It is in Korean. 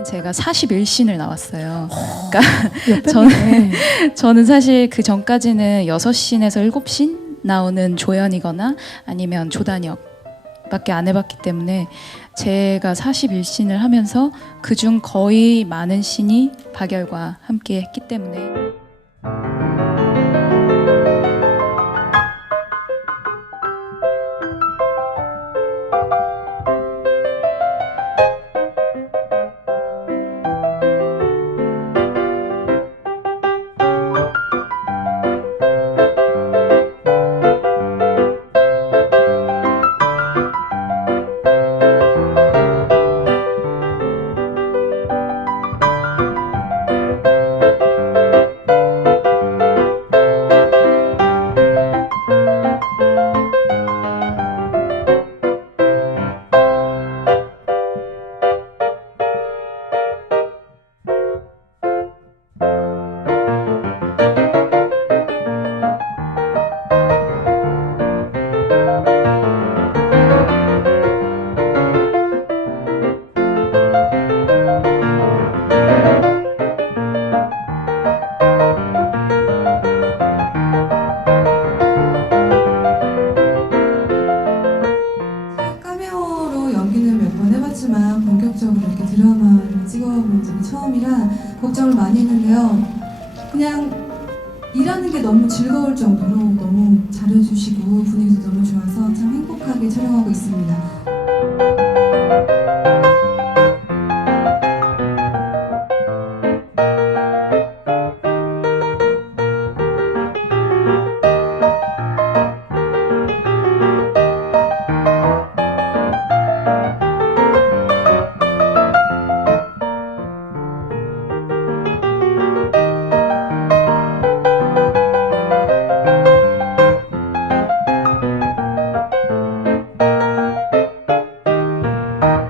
이번엔 제가 41신을 나왔어요. 그러니까 저는 저는 사실 그 전까지는 6신에서 7신 나오는 조연이거나 아니면 조단역밖에 안 해봤기 때문에 제가 41신을 하면서 그중 거의 많은 신이 박열과 함께 했기 때문에 했지만 본격적으로 이렇게 드라마를 찍어본 적이 처음이라 걱정을 많이 했는데요. 그냥 일하는 게 너무 즐거울 정도로 너무 잘해주시고 분위기도 너무 좋아서 참 행복하게 촬영하고 있습니다.